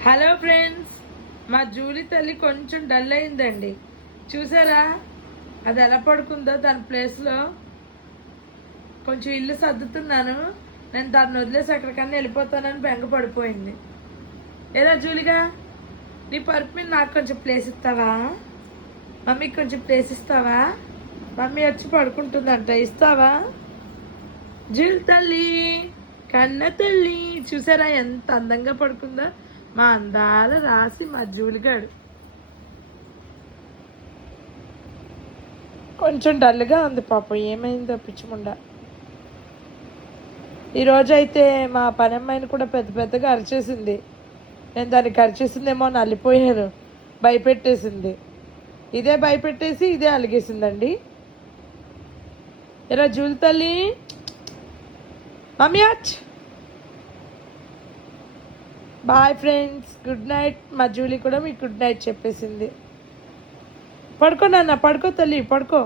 Hello friends మా Julie తల్లి కొంచెం డల్ అయిందండి. చూసారా? అది ఎలా పడుకుందో దాని ప్లేస్లో కొంచెం ఇల్లు సర్దుతున్నాను. నేను దాన్ని వదిలేసి ఎక్కడికన్నా వెళ్ళిపోతానని బెంగ పడిపోయింది. ఏరా జూలిగా నీ పరుపు మీద నాకు కొంచెం ప్లేస్ ఇస్తావా? మమ్మీకి కొంచెం ప్లేస్ ఇస్తావా? మమ్మీ వచ్చి పడుకుంటుందంట ఇస్తావా? జూలి తల్లి కన్న తల్లి చూసారా ఎంత అందంగా పడుకుందో? మా అందాల రాసి మా జూలిగాడు. కొంచెం డల్గా ఉంది పాపం ఏమైందో పిచ్చిముండ ఈరోజు అయితే మా పని అమ్మాయిని కూడా పెద్ద పెద్దగా అరిచేసింది. నేను దానికి అరిచేసిందేమో అని అల్లిపోయాను భయపెట్టేసింది. ఇదే భయపెట్టేసి ఇదే అలిగేసిందండి. ఇలా జూలి తల్లి? మమ్మీ అచ్! బాయ్ ఫ్రెండ్స్ గుడ్ నైట్ మా జూలీ కూడా మీకు గుడ్ నైట్ చెప్పేసింది. పడుకో నాన్న పడుకో తల్లి పడుకో.